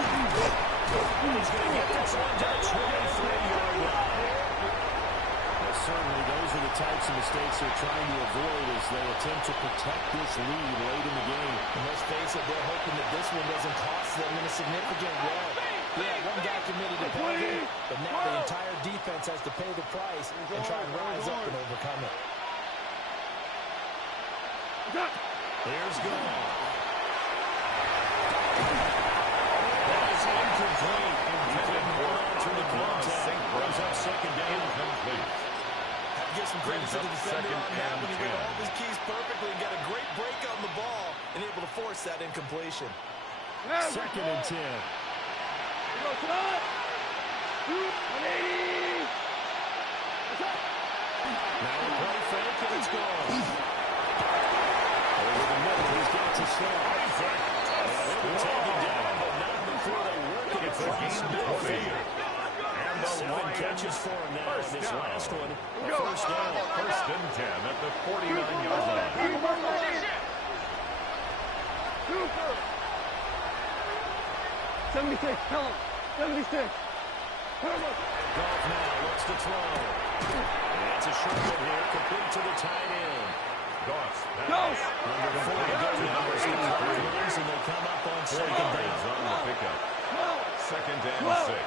He's going to get this one to the 23-yard line. Well, certainly those are the types of mistakes they're trying to avoid as they attempt to protect this lead late in the game. And let's face it, they're hoping that this one doesn't cost them in a significant way. Yeah, one guy committed a penalty, but now the entire defense has to pay the price and try and rise up and overcome it. Here's Goff. That is incomplete. He couldn't hold on to the contact. Brings up second down. Incomplete. brings up second and 10. He read all of his keys perfectly and got a great break on the ball and able to force that incompletion. Second and 10. Go, come on. 180. Now a play fake, and it's gone. Over the middle, he's got to stop. They were taken down, but not before they work it across midfield. And the 7 catches for him now in this last one. A first down. First and 10 at the 49-yard line. Super. 76, tell him. 76. Goff now looks to throw. And it's a short one here, complete to the tight end. Goff's Goes. Number 4 goes now as the clock runs, and they come up on second yards down. on the pickup. Second and 6.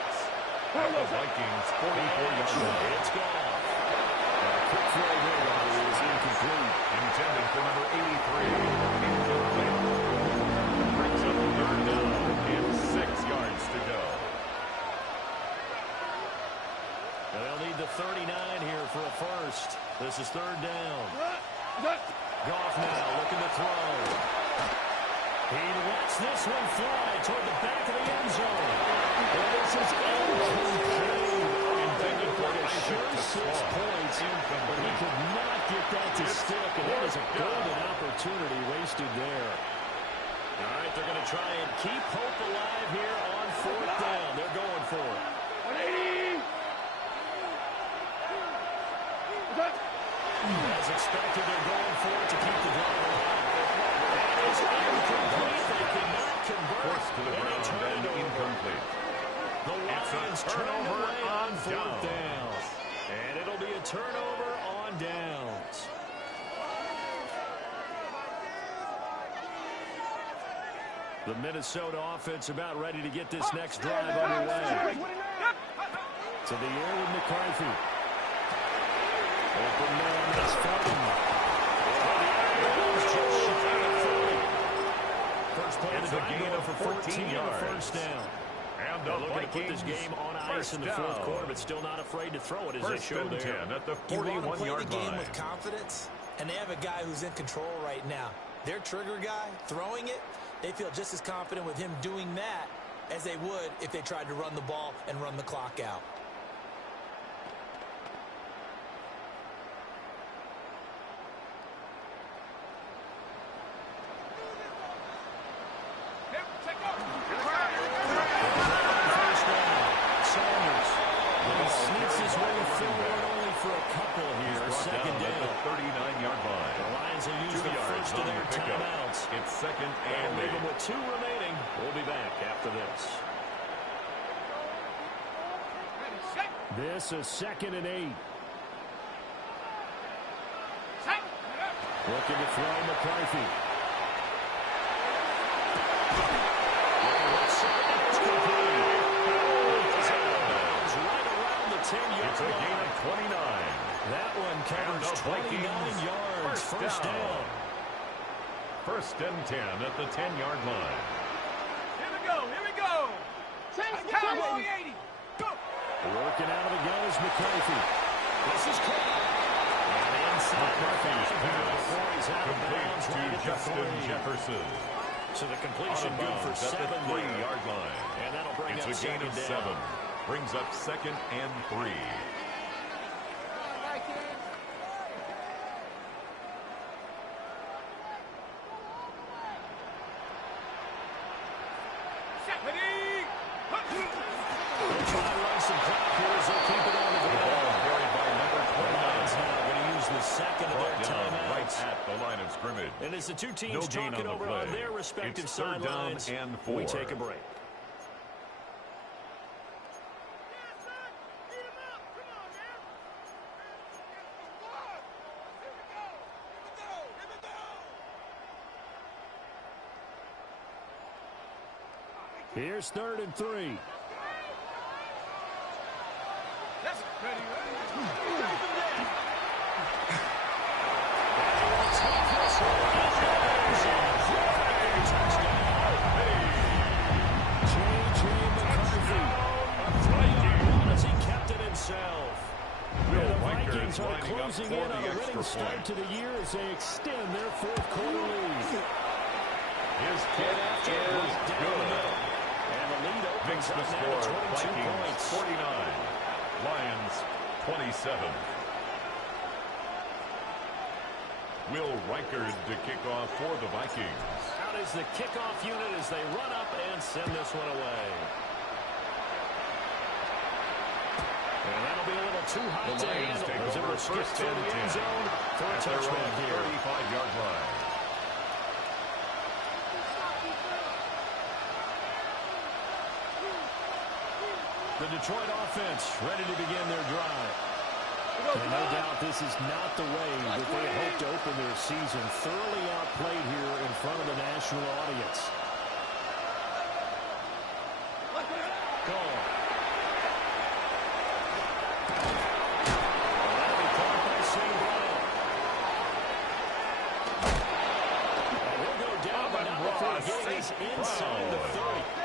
The Vikings 44-yard line. It's gone. A quick throw there is incomplete. Intended for number 83. Incomplete. Brings up third down and 6 yards to go. They'll need the 39 here for a first. This is third down. Goff now looking to throw. He lets this one fly toward the back of the end zone. And this is incomplete. Intended for a sure 6 points, but he could not get that to stick, and that is a golden opportunity wasted there. All right, they're going to try and keep hope alive here on fourth down. They're going for it. 180. As expected, they're going for it to keep the drive alive. That is incomplete. They cannot convert. Forced to the ground and incomplete. The Lions turn away on fourth down. And it'll be a turnover on downs. The Minnesota offense about ready to get this next drive underway. To the air with McCarthy. Open man is Fulton. First play of the game for 14 yards. First down. And They're looking to put this game on ice in the fourth quarter, but still not afraid to throw it as they show there. 10 at the You want to play 41-yard the game line. with confidence, and they have a guy who's in control right now. Their trigger guy, throwing it, they feel just as confident with him doing that as they would if they tried to run the ball and run the clock out. It's second and leave them with 2 remaining. We'll be back after this. This is second and 8. Looking to throw McCarthy. Right around the 10-yard It's a gain of 29. That one covers 29 yards. First down. First and 10 at the 10-yard line. Here we go. Here we go. Cowboy 80. Go. Working out of the gun is McCarthy. This is caught. And inside McCarthy's pass. Complete to Justin Jefferson. So the completion good for 7 at the 3-yard line. And that'll bring it's up a gain of 7. Brings up second and 3. And as the two teams talking over on their respective sidelines, we take a break. Here's third and 3. closing in on a winning start to the year as they extend their fourth quarter lead. His kick is good. And the lead opens Makes the up now score to 22 Vikings points. 49, Lions 27. Will Reichard to kick off for the Vikings. Out is the kickoff unit as they run up and send this one away. And that'll be a little too hot to handle as it will skip to the end zone for a touchback here. 35-yard line. The Detroit offense ready to begin their drive. And no doubt this is not the way that they hope to open their season. Thoroughly outplayed here in front of the national audience. Goal. That'll be caught by St. Brown. And we'll go down, but now before the game is inside the 30.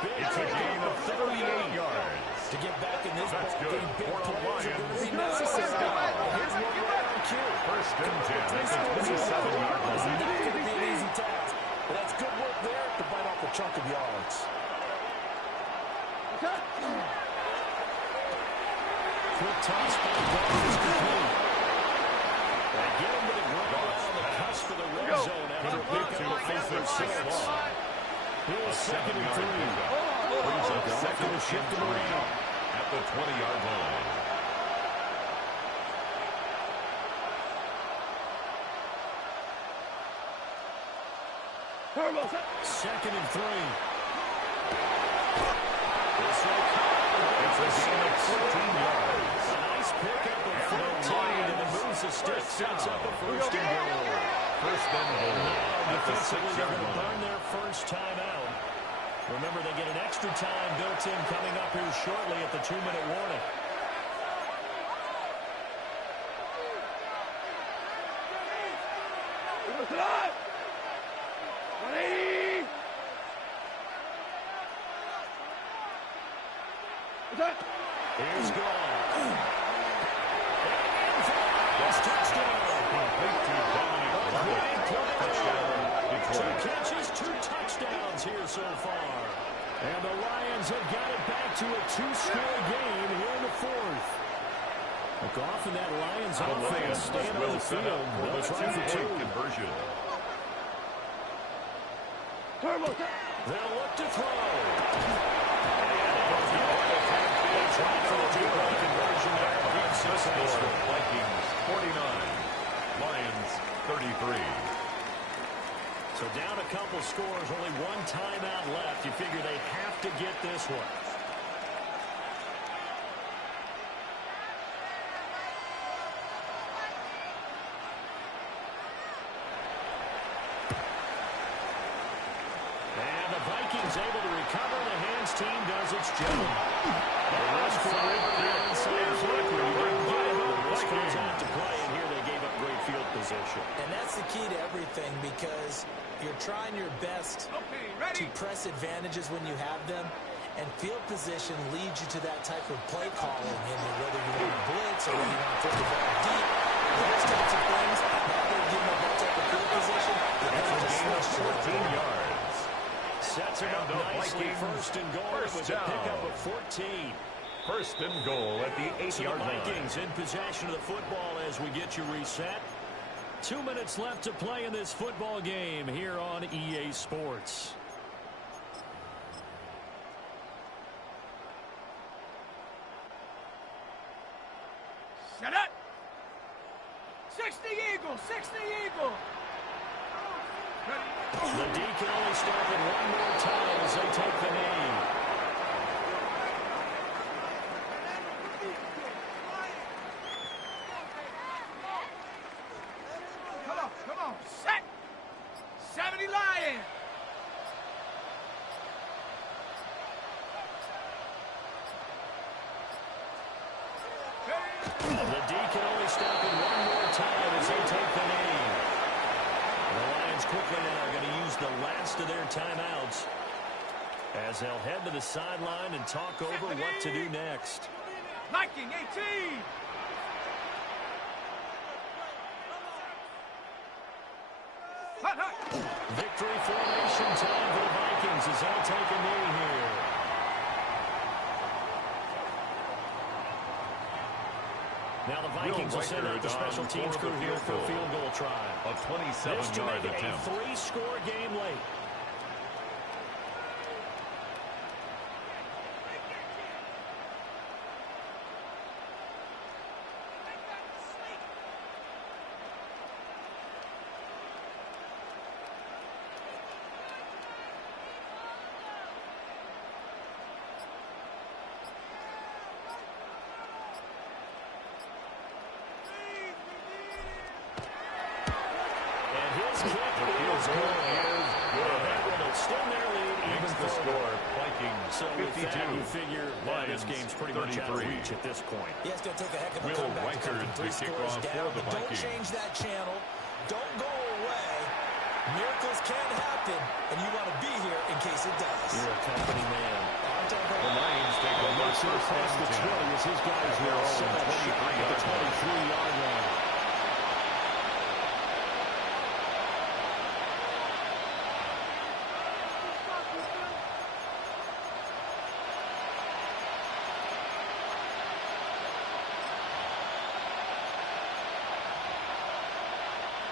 It's a gain of 38 yards. To get back in this ball game, big for the plays are going to be Lions. necessary. Here's one right on cue. First and 10 at the 27-yard It's line. not going to be an easy task, but that's good work there to bite off a chunk of yards. Quick toss by Goff is complete. They get him to the ground on the cusp of the red zone after a pick up the fifth or sixth. Here's second and 3. Brings up second Goff will shift him around. at the 20-yard line. Second and 3. It's a gain of 14 yards. A nice pickup of 14, and it moves the stick, sets up a first and goal. First and goal at the Defensively, they're 6-yard going to burn line. their first time out. Remember, they get an extra time built in coming up here shortly at the 2-minute warning. Here's Goff. Touchdown. Complete to Dominic Lovett. Touchdown, Detroit. 2 catches, 2 touchdowns here so far. And the Lions have got it back to a 2-score game here in the fourth. Goff and that Lions The offense Lions stand on will the set field. up for They'll the try for 2. two-point conversion. They'll look to throw. Try for the 2-point conversion there. Score Vikings 49, Lions 33. So down a couple scores, only 1 timeout left. You figure they have to get this one. And the Vikings able to recover. The hands team does its job. Comes out to play, and here they gave up great field position. And that's the key to everything because you're trying your best to press advantages when you have them, and field position leads you to that type of play calling, and whether you want to blitz or whether you want to throw the ball deep, those types of things, now they're giving up that type of field position. You have to switch to 14 yards. Sets him up nicely. First and goal with a pickup of 14. First and goal at the 8-yard The line. Vikings in possession of the football as we get you reset. 2 minutes left to play in this football game here on EA Sports. Set up. 60 Eagle, 60 Eagle. The D can only stop it one more time as they take the knee. Come on, set. 70 Lions. The D can only stop it one more time as they take the knee. The Lions quickly now are going to use the last of their timeouts as they'll head to the sideline and talk over what to do next. Viking 18. Victory formation time for the Vikings as they'll take a knee here. Now the Vikings will send out the special teams crew here for a field goal try. A 27-yard attempt. A 3-score game late. His kick is good. Still their lead, even the score. Vikings so 52. With that, you figure this game's pretty 33. Much out of reach at this point. Yeah, it's going to take a heck of a comeback to come from 3 scores down. But don't change that channel. Don't go away. Miracles can happen, and you want to be here in case it does. You're a company man. The Lions take a look past the 20 as his guys will set up at the 23-yard line.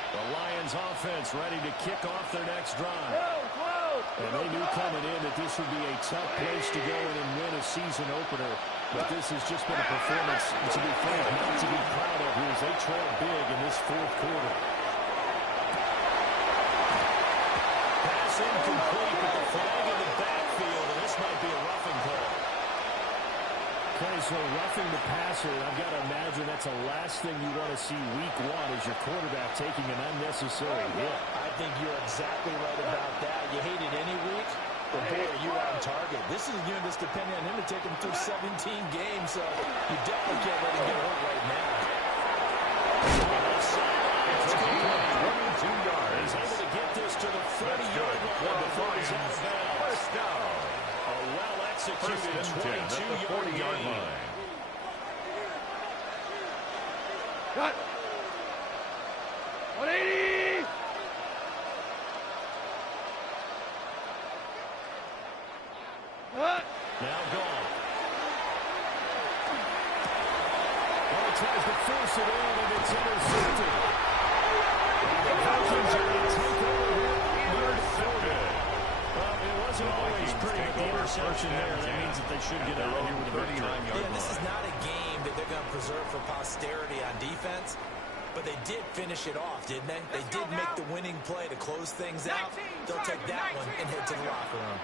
The Lions offense ready to kick off their next drive. And they knew coming in that this would be a tough place to go in and win a season opener. But this has just been a performance, to be frank, not to be proud of here as they trail big in this fourth quarter. Pass incomplete with the flag in the backfield, and this might be a roughing call. Okay, so roughing the passer, I've got to imagine that's the last thing you want to see week one as your quarterback taking an unnecessary hit. I think you're exactly right about that. You hate it any week, but boy, you're on target. This is a unit that's depending on him to take him through 17 games, so you definitely can't let him get hurt right now. 22 yards. He's able to get this to the 30-yard line before he's out of bounds. First down. A well-executed 22-yard line. Cut. 180. Cut. Now gone. Well, he tries to force it in, and it's intercepted. The Vikings are going to take over here. Intercepted. Well, it wasn't always pretty, but the interception there, that means that they should get out of here with a 39-yard Yeah, this is not a game that they're going to preserve for posterity on defense, but they did finish it off, didn't they? They did make the winning play to close things out. They'll take that one and head to the locker room.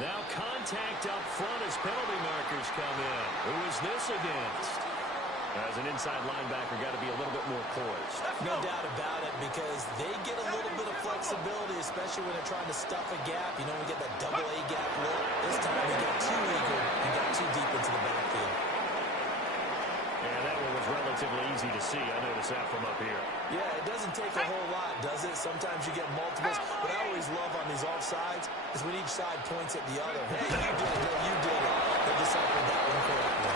Now contact up front as penalty markers come in. Who is this against? As an inside linebacker, got to be a little bit more poised. No doubt about it, because they get a little bit of flexibility, especially when they're trying to stuff a gap. You know, we get that double-A gap look. This time they got too eager and got too deep into the backfield. Yeah, that one was relatively easy to see. I noticed that from up here. Yeah, it doesn't take a whole lot, does it? Sometimes you get multiples. What I always love on these offsides is when each side points at the other. Hey, you did it. You did it. They deciphered that one correctly.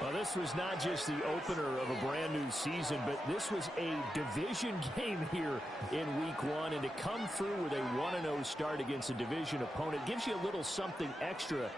Well, this was not just the opener of a brand-new season, but this was a division game here in Week 1. And to come through with a 1-0 start against a division opponent gives you a little something extra